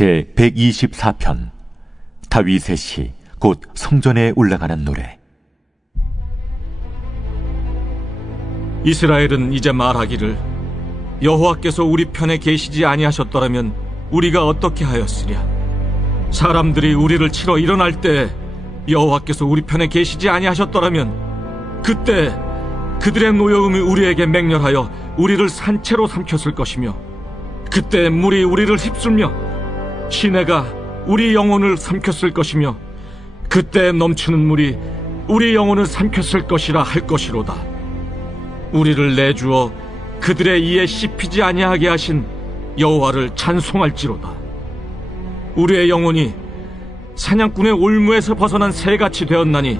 제 124편 다윗의 시 곧 성전에 올라가는 노래. 이스라엘은 이제 말하기를 여호와께서 우리 편에 계시지 아니하셨더라면 우리가 어떻게 하였으랴. 사람들이 우리를 치러 일어날 때 여호와께서 우리 편에 계시지 아니하셨더라면 그때 그들의 노여움이 우리에게 맹렬하여 우리를 산채로 삼켰을 것이며 그때 물이 우리를 휩쓸며 시내가 우리 영혼을 삼켰을 것이며 그때 넘치는 물이 우리 영혼을 삼켰을 것이라 할 것이로다. 우리를 내주어 그들의 이에 씹히지 아니하게 하신 여호와를 찬송할지로다. 우리의 영혼이 사냥꾼의 올무에서 벗어난 새같이 되었나니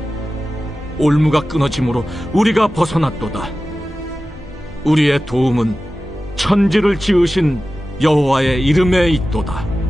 올무가 끊어짐으로 우리가 벗어났도다. 우리의 도움은 천지를 지으신 여호와의 이름에 있도다.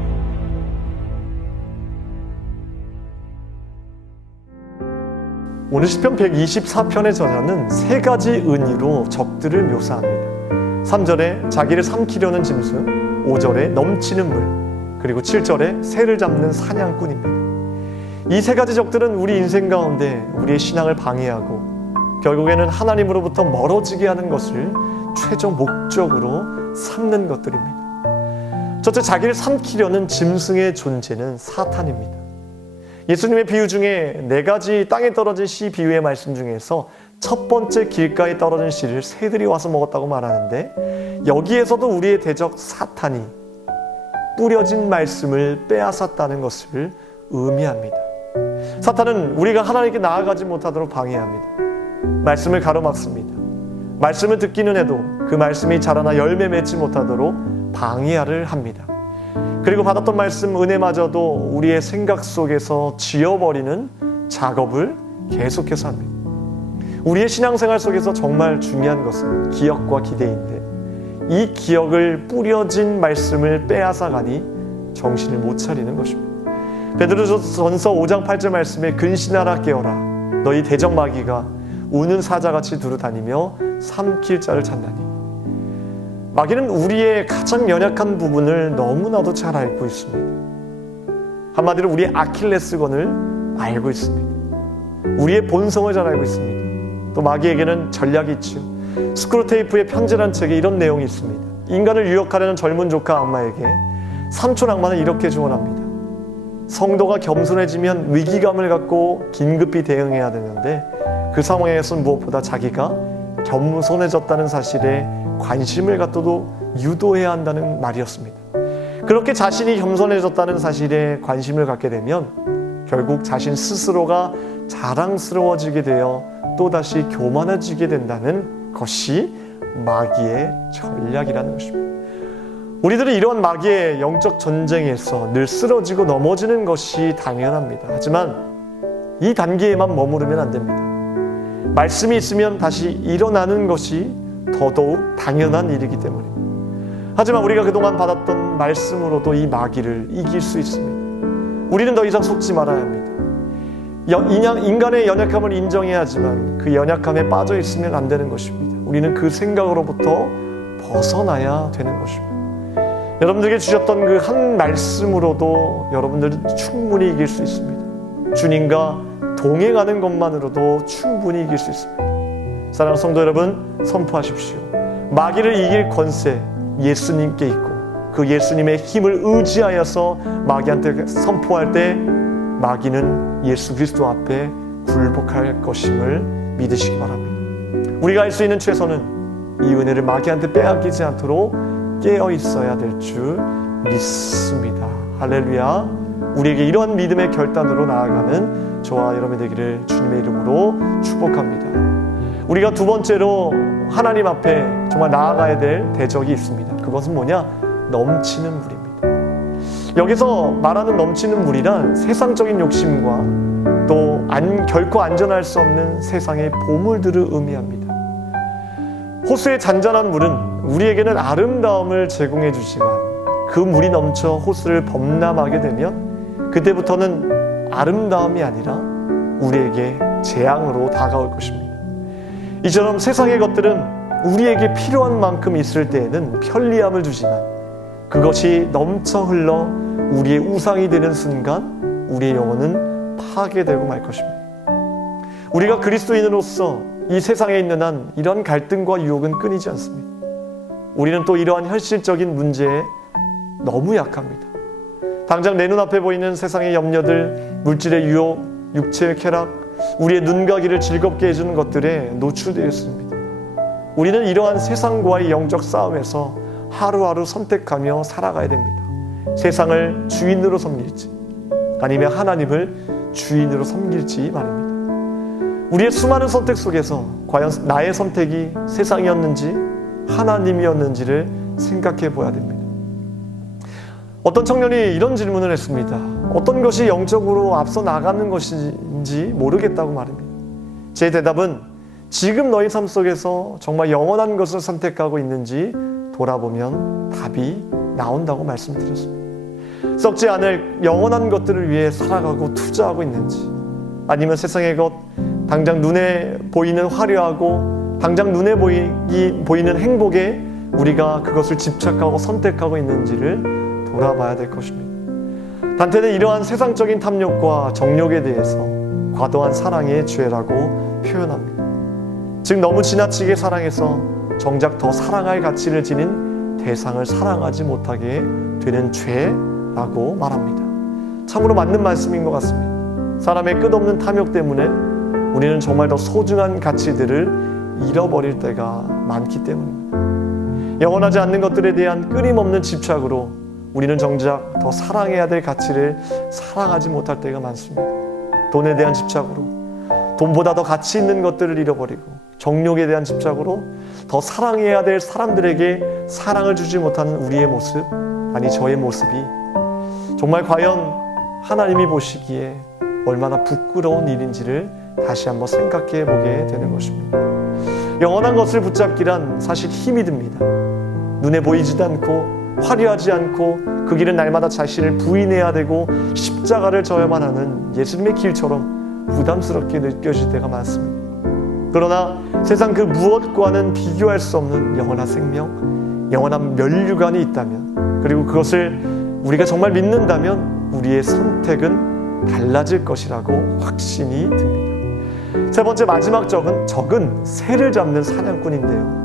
오늘 시편 124편의 저자는 세 가지 의미로 적들을 묘사합니다. 3절에 자기를 삼키려는 짐승, 5절에 넘치는 물, 그리고 7절에 새를 잡는 사냥꾼입니다. 이 세 가지 적들은 우리 인생 가운데 우리의 신앙을 방해하고 결국에는 하나님으로부터 멀어지게 하는 것을 최종 목적으로 삼는 것들입니다. 첫째, 자기를 삼키려는 짐승의 존재는 사탄입니다. 예수님의 비유 중에 4가지 땅에 떨어진 씨 비유의 말씀 중에서 첫 번째 길가에 떨어진 씨를 새들이 와서 먹었다고 말하는데, 여기에서도 우리의 대적 사탄이 뿌려진 말씀을 빼앗았다는 것을 의미합니다. 사탄은 우리가 하나님께 나아가지 못하도록 방해합니다. 말씀을 가로막습니다. 말씀을 듣기는 해도 그 말씀이 자라나 열매 맺지 못하도록 방해를 합니다. 그리고 받았던 말씀, 은혜마저도 우리의 생각 속에서 지워버리는 작업을 계속해서 합니다. 우리의 신앙생활 속에서 정말 중요한 것은 기억과 기대인데, 이 기억을 뿌려진 말씀을 빼앗아가니 정신을 못 차리는 것입니다. 베드로전서 5장 8절 말씀에 근신하라 깨어라, 너희 대적 마귀가 우는 사자같이 두루다니며 삼킬 자를 찾나니. 마귀는 우리의 가장 연약한 부분을 너무나도 잘 알고 있습니다. 한마디로 우리의 아킬레스건을 알고 있습니다. 우리의 본성을 잘 알고 있습니다. 또 마귀에게는 전략이 있죠. 스크루테이프의 편지라는 책에 이런 내용이 있습니다. 인간을 유혹하려는 젊은 조카 악마에게 삼촌 악마는 이렇게 조언합니다. 성도가 겸손해지면 위기감을 갖고 긴급히 대응해야 되는데, 그 상황에서는 무엇보다 자기가 겸손해졌다는 사실에 관심을 갖도록 유도해야 한다는 말이었습니다. 그렇게 자신이 겸손해졌다는 사실에 관심을 갖게 되면 결국 자신 스스로가 자랑스러워지게 되어 또다시 교만해지게 된다는 것이 마귀의 전략이라는 것입니다. 우리들은 이러한 마귀의 영적 전쟁에서 늘 쓰러지고 넘어지는 것이 당연합니다. 하지만 이 단계에만 머무르면 안 됩니다. 말씀이 있으면 다시 일어나는 것이 더더욱 당연한 일이기 때문입니다. 하지만 우리가 그동안 받았던 말씀으로도 이 마귀를 이길 수 있습니다. 우리는 더 이상 속지 말아야 합니다. 인간의 연약함을 인정해야 하지만 그 연약함에 빠져 있으면 안 되는 것입니다. 우리는 그 생각으로부터 벗어나야 되는 것입니다. 여러분들에게 주셨던 그 한 말씀으로도 여러분들은 충분히 이길 수 있습니다. 주님과 동행하는 것만으로도 충분히 이길 수 있습니다. 사랑하는 성도 여러분, 선포하십시오. 마귀를 이길 권세 예수님께 있고, 그 예수님의 힘을 의지하여서 마귀한테 선포할 때 마귀는 예수 그리스도 앞에 굴복할 것임을 믿으시기 바랍니다. 우리가 할 수 있는 최선은 이 은혜를 마귀한테 빼앗기지 않도록 깨어 있어야 될 줄 믿습니다. 할렐루야. 우리에게 이러한 믿음의 결단으로 나아가는 저와 여러분이 되기를 주님의 이름으로 축복합니다. 우리가 두 번째로 하나님 앞에 정말 나아가야 될 대적이 있습니다. 그것은 뭐냐? 넘치는 물입니다. 여기서 말하는 넘치는 물이란 세상적인 욕심과 또 결코 안전할 수 없는 세상의 보물들을 의미합니다. 호수의 잔잔한 물은 우리에게는 아름다움을 제공해 주지만 그 물이 넘쳐 호수를 범람하게 되면 그때부터는 아름다움이 아니라 우리에게 재앙으로 다가올 것입니다. 이처럼 세상의 것들은 우리에게 필요한 만큼 있을 때에는 편리함을 주지만 그것이 넘쳐 흘러 우리의 우상이 되는 순간 우리의 영혼은 파괴되고 말 것입니다. 우리가 그리스도인으로서 이 세상에 있는 한 이런 갈등과 유혹은 끊이지 않습니다. 우리는 또 이러한 현실적인 문제에 너무 약합니다. 당장 내 눈앞에 보이는 세상의 염려들, 물질의 유혹, 육체의 쾌락, 우리의 눈과 귀를 즐겁게 해주는 것들에 노출되어 있습니다. 우리는 이러한 세상과의 영적 싸움에서 하루하루 선택하며 살아가야 됩니다. 세상을 주인으로 섬길지 아니면 하나님을 주인으로 섬길지 말입니다. 우리의 수많은 선택 속에서 과연 나의 선택이 세상이었는지 하나님이었는지를 생각해 보아야 됩니다. 어떤 청년이 이런 질문을 했습니다. 어떤 것이 영적으로 앞서 나가는 것인지 모르겠다고 말합니다. 제 대답은 지금 너희 삶 속에서 정말 영원한 것을 선택하고 있는지 돌아보면 답이 나온다고 말씀드렸습니다. 썩지 않을 영원한 것들을 위해 살아가고 투자하고 있는지, 아니면 세상의 것, 당장 눈에 보이는 화려하고 당장 눈에 보이는 행복에 우리가 그것을 집착하고 선택하고 있는지를 돌아봐야 될 것입니다. 단테는 이러한 세상적인 탐욕과 정욕에 대해서 과도한 사랑의 죄라고 표현합니다. 즉 너무 지나치게 사랑해서 정작 더 사랑할 가치를 지닌 대상을 사랑하지 못하게 되는 죄라고 말합니다. 참으로 맞는 말씀인 것 같습니다. 사람의 끝없는 탐욕 때문에 우리는 정말 더 소중한 가치들을 잃어버릴 때가 많기 때문입니다. 영원하지 않는 것들에 대한 끊임없는 집착으로 우리는 정작 더 사랑해야 될 가치를 사랑하지 못할 때가 많습니다. 돈에 대한 집착으로 돈보다 더 가치 있는 것들을 잃어버리고, 정욕에 대한 집착으로 더 사랑해야 될 사람들에게 사랑을 주지 못하는 우리의 모습, 아니 저의 모습이 정말 과연 하나님이 보시기에 얼마나 부끄러운 일인지를 다시 한번 생각해 보게 되는 것입니다. 영원한 것을 붙잡기란 사실 힘이 듭니다. 눈에 보이지도 않고 화려하지 않고 그 길은 날마다 자신을 부인해야 되고 십자가를 져야만 하는 예수님의 길처럼 부담스럽게 느껴질 때가 많습니다. 그러나 세상 그 무엇과는 비교할 수 없는 영원한 생명, 영원한 면류관이 있다면, 그리고 그것을 우리가 정말 믿는다면 우리의 선택은 달라질 것이라고 확신이 듭니다. 세 번째, 마지막 적은 새를 잡는 사냥꾼인데요.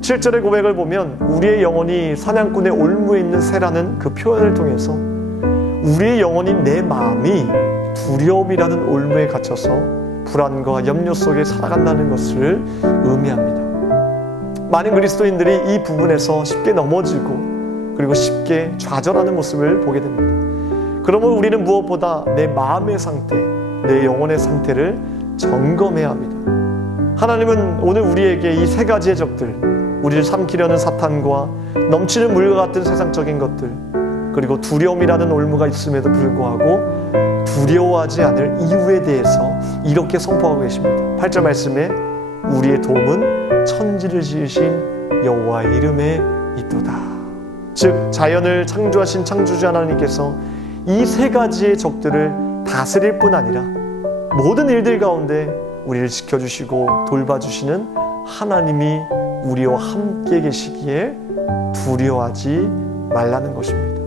7절의 고백을 보면 우리의 영혼이 사냥꾼의 올무에 있는 새라는 그 표현을 통해서 우리의 영혼인 내 마음이 두려움이라는 올무에 갇혀서 불안과 염려 속에 살아간다는 것을 의미합니다. 많은 그리스도인들이 이 부분에서 쉽게 넘어지고 그리고 쉽게 좌절하는 모습을 보게 됩니다. 그러므로 우리는 무엇보다 내 마음의 상태, 내 영혼의 상태를 점검해야 합니다. 하나님은 오늘 우리에게 이 세 가지의 적들, 우리를 삼키려는 사탄과 넘치는 물과 같은 세상적인 것들, 그리고 두려움이라는 올무가 있음에도 불구하고 두려워하지 않을 이유에 대해서 이렇게 선포하고 계십니다. 8절 말씀에 우리의 도움은 천지를 지으신 여호와의 이름에 있도다. 즉 자연을 창조하신 창조주 하나님께서 이 세 가지의 적들을 다스릴 뿐 아니라 모든 일들 가운데 우리를 지켜주시고 돌봐주시는 하나님이 우리와 함께 계시기에 두려워하지 말라는 것입니다.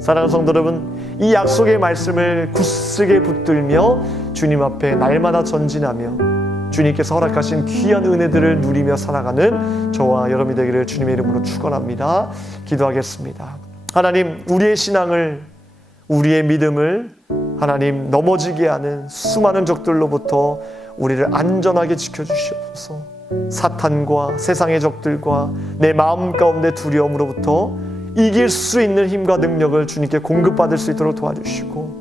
사랑하는 성도 여러분, 이 약속의 말씀을 굳세게 붙들며 주님 앞에 날마다 전진하며 주님께서 허락하신 귀한 은혜들을 누리며 살아가는 저와 여러분이 되기를 주님의 이름으로 축원합니다. 기도하겠습니다. 하나님, 우리의 신앙을, 우리의 믿음을 하나님 넘어지게 하는 수많은 적들로부터 우리를 안전하게 지켜주시옵소서. 사탄과 세상의 적들과 내 마음 가운데 두려움으로부터 이길 수 있는 힘과 능력을 주님께 공급받을 수 있도록 도와주시고,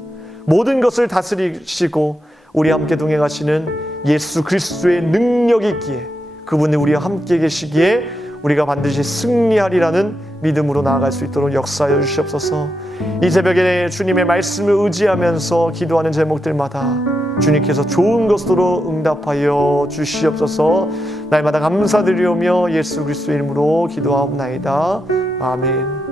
모든 것을 다스리시고 우리와 함께 동행하시는 예수 그리스도의 능력이 있기에, 그분이 우리와 함께 계시기에 우리가 반드시 승리하리라는 믿음으로 나아갈 수 있도록 역사하여 주시옵소서. 이 새벽에 주님의 말씀을 의지하면서 기도하는 제목들마다 주님께서 좋은 것으로 응답하여 주시옵소서. 날마다 감사드리오며 예수 그리스도의 이름으로 기도하옵나이다. 아멘.